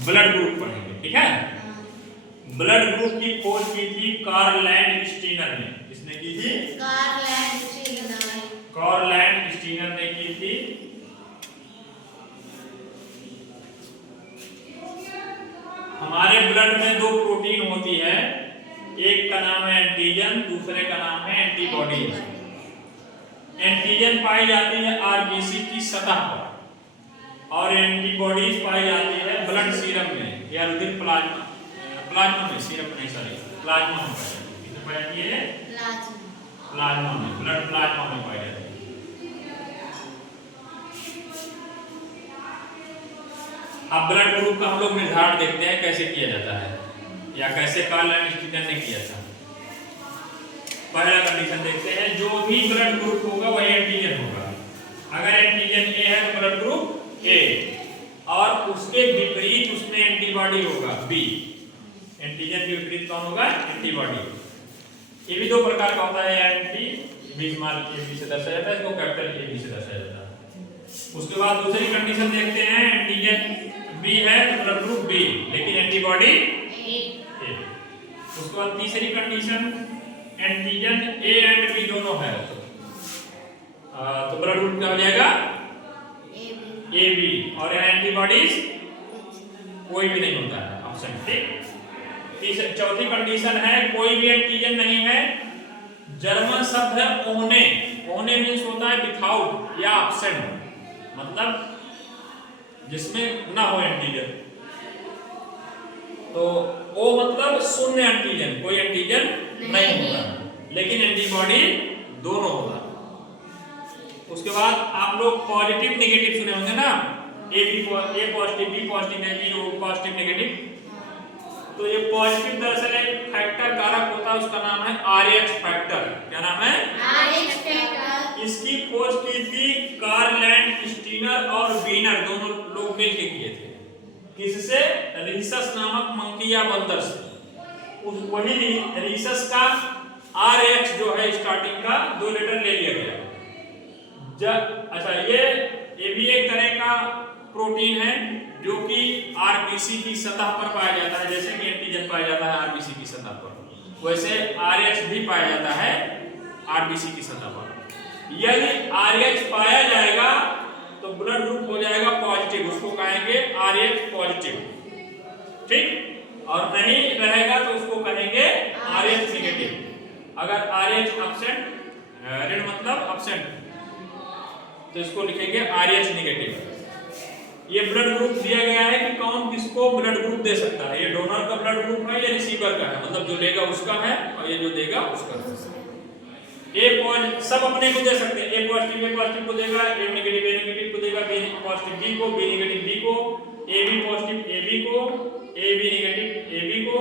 Blood group पढ़ेंगे, ठीक है। ब्लड ग्रुप की खोज की थी कार्ल लैंडस्टीनर ने। किसने की थी? कार्ल लैंडस्टीनर ने की थी। हमारे ब्लड में दो प्रोटीन होती है, एक का नाम है एंटीजन, दूसरे का नाम है एंटीबॉडीज। एंटीजन पाई जाती है आरबीसी की सतह पर और एंटीबॉडीज पाई जाती है ब्लड सीरम में या रुधिर प्लाज्मा में, सीरम नहीं सॉरी प्लाज्मा में पाई जाती है। प्लाज्मा में, ब्लड प्लाज्मा में पाई जाती है। अब ब्लड ग्रुप का हम लोग निर्धारण देखते हैं कैसे किया जाता है या कैसे कार्ल लैंडस्टीनर ने किया था। पहला कंडीशन देखते हैं, जो भी ब्लड ग्रुप होगा वही एंटीजन होगा। अगर एंटीजन ए है तो ब्लड ग्रुप ए, और उसके विपरीत उसमें एंटीबॉडी होगा बी। एंटीजन के विपरीत कौन होगा? एंटीबॉडी। ये भी दो प्रकार का होता है, anti B small a B से दर्शाया जाता है, इसको कैपिटल ए बी से दर्शाया जाता है। उसके बाद दूसरी कंडीशन देखते हैं, एंटीजन बी है तो ब्लड ग्रुप बी, लेकिन एंटीबॉडी ए। उसके बाद तीसरी condition, antigen A and B दोनों है तो ब्लड ग्रुप क्या हो जाएगा? A B. और यहाँ एंटीबॉडीज कोई भी नहीं होता है, ऑप्शन ठीक। चौथी कंडीशन है, कोई भी एंटीजन नहीं है। जर्मन शब्द है ओहने। ओहने मीन्स होता है विथआउट या एब्सेंट, मतलब जिसमें ना हो एंटीजन। तो ओ मतलब शून्य एंटीजन, कोई एंटीजन नहीं होता, लेकिन एंटीबॉडी दोनों होता। उसके बाद आप लोग पॉजिटिव नेगेटिव सुने होंगे ना, A positive, B positive, A B O positive negative. तो ये पॉजिटिव दरअसल एक फैक्टर कारक होता है, उसका नाम है आरएच फैक्टर। क्या नाम है? RH factor. इसकी खोज की थी कार्ल लैंडस्टीनर और वीनर, दोनों लोग मिलकर किए थे। किससे? रीसस नामक मंकी या बंदर से। उस वही रीसस का आरएच जो है स्टार्टिंग का 2 लेटर ले लिया गया। अच्छा, ये भी एक तरह का प्रोटीन है जो कि आरबीसी की सतह पर पाया जाता है। जैसे कि एंटीजन पाया जाता है आरबीसी की सतह पर, वैसे आरएच भी पाया जाता है आरबीसी की सतह पर। यदि आरएच पाया जाएगा तो ब्लड ग्रुप हो जाएगा पॉजिटिव, उसको कहेंगे आरएच पॉजिटिव, ठीक। और नहीं रहेगा तो उसको कहेंगे आरएच नेगेटिव। अगर आरएच एब्सेंट, ऋण मतलब एब्सेंट, तो इसको लिखेंगे आरएच नेगेटिव। ये ब्लड ग्रुप दिया गया है कि कौन किसको ब्लड ग्रुप दे सकता है। ये डोनर का ब्लड ग्रुप है या रिसीवर का है, मतलब जो लेगा उसका है और ये जो देगा उसका है। सब अपने को दे सकते हैं। ए पॉजिटिव को देगा, ए नेगेटिव को देगा, बी पॉजिटिव बी को, बी नेगेटिव बी को, A B positive A B को, A B negative A B को,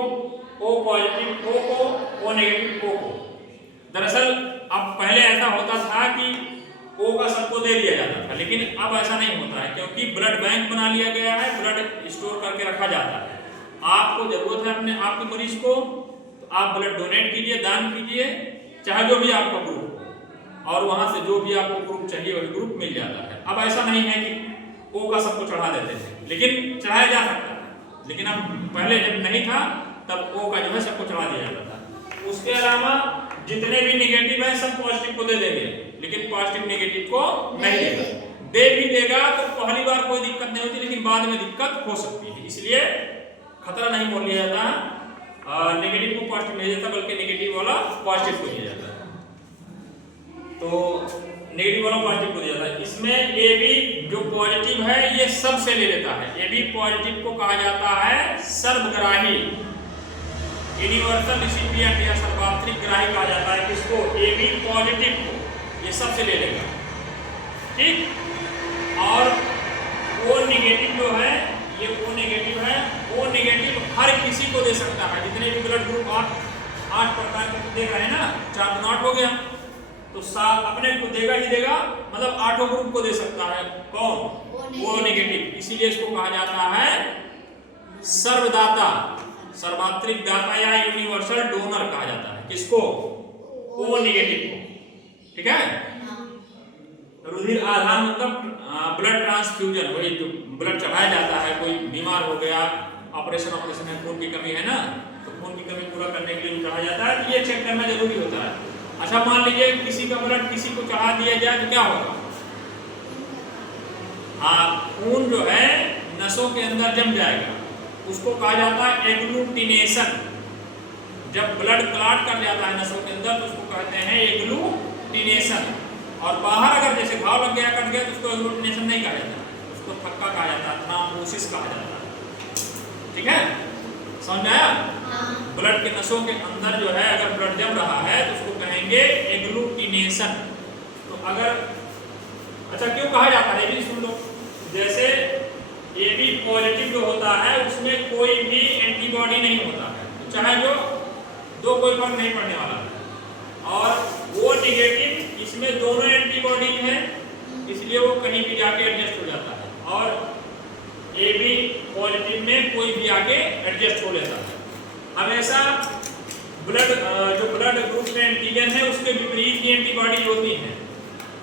ओ पॉजिटिव ओ को, ओ नेगेटिव ओ को। दरअसल अब पहले ऐसा होता था कि ओ का सबको दे दिया जाता था, लेकिन अब ऐसा नहीं होता है, क्योंकि ब्लड बैंक बना लिया गया है, ब्लड स्टोर करके रखा जाता है। आपको जरूरत है अपने आपके मरीज को, तो आप ब्लड डोनेट कीजिए, दान कीजिए, चाहे जो भी आपका ग्रुप हो, और वहां से जो भी आपको ग्रुप चाहिए वही ग्रुप मिल जाता है। अब ऐसा नहीं है कि ओ का सबको चढ़ा देते थे, लेकिन चढ़ाया जा सकता है, लेकिन अब पहले जब नहीं था तब ओ का जो है सबको चढ़ा दिया जाता था। उसके अलावा जितने भी नेगेटिव है सब पॉजिटिव को दे देंगे, लेकिन पॉजिटिव नेगेटिव को नहीं देगा। दे भी देगा तो पहली बार कोई दिक्कत नहीं होती, लेकिन बाद में दिक्कत हो सकती है, इसलिए खतरा नहीं बोल लिया जाता। नेगेटिव को पॉजिटिव नहीं देता, बल्कि नेगेटिव वाला पॉजिटिव को दिया जाता है। तो नेगेटिव वाला पॉजिटिव को दिया जाता है। इसमें ए बी जो पॉजिटिव है ये सब से ले लेता है। ए बी पॉजिटिव को कहा जाता है सर्वग्राही, यूनिवर्सल रिसिपिएंट या सर्वत्रिक ग्राही कहा जाता है। किसको? ए बी पॉजिटिव को, ये सबसे ले लेगा, ठीक। और ओ नेगेटिव जो है, ये ओ नेगेटिव है, ओ नेगेटिव हर किसी को दे सकता है। जितने भी ब्लड ग्रुप 8 प्रकार के दे रहे हैं ना, 4 गुना 8 हो गया, तो 7 अपने को देगा ही देगा, मतलब 8 ग्रुप को दे सकता है। कौन? O negative. इसीलिए इसको कहा जाता है सर्वदाता, सर्वत्रिक दाता या यूनिवर्सल डोनर कहा जाता है। किसको? ओ नेगेटिव को, ठीक है। रुधिर आधान मतलब ब्लड ट्रांसफ्यूजन, वही जो ब्लड चढ़ाया जाता है, कोई बीमार हो गया, ऑपरेशन है, खून की कमी है ना, तो खून की कमी पूरा करने के लिए चढ़ाया जाता है, तो ये चेक करना जरूरी होता है। अच्छा मान लीजिए किसी का ब्लड किसी को चढ़ा दिया जाए तो क्या होगा? खून जो है नसों के अंदर जम जाएगा, उसको कहा जाता है एग्लूटिनेशन। जब ब्लड क्लॉट कर जाता है नसों के अंदर तो उसको कहते हैं एग्लूटिनेशन। और बाहर अगर जैसे घाव लग गया, कट गया, तो उसको एग्लूटिनेशन नहीं कहा जाता, उसको थक्का कहा जाता है, थ्रोम्बोसिस कहा जाता है। ठीक है, समझ में आया? ब्लड के नसों के अंदर जो है अगर ब्लड जम रहा है तो उसको कहेंगे एग्लूटिनेशन। तो अगर अच्छा क्यों कहा जाता है ये भी सुन लो। जैसे AB पॉजिटिव जो होता है उसमें कोई भी एंटीबॉडी नहीं होता है, तो चाहे जो दो कोई फर्क नहीं पड़ने वाला है। और वो निगेटिव इसमें दोनों एंटीबॉडी हैं, इसलिए वो कहीं भी जाके एडजस्ट हो जाता है। और AB पॉजिटिव में कोई भी आके एडजस्ट हो लेता है। हमेशा ब्लड जो ब्लड ग्रुप में एंटीजन है उसके विपरीत ही एंटीबॉडी होती है,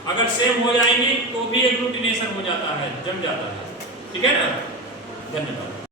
अगर सेम हो जाएंगी तो भी एग्लूटिनेशन हो जाता है, जम जाता है। ठीक है ना, धन्यवाद।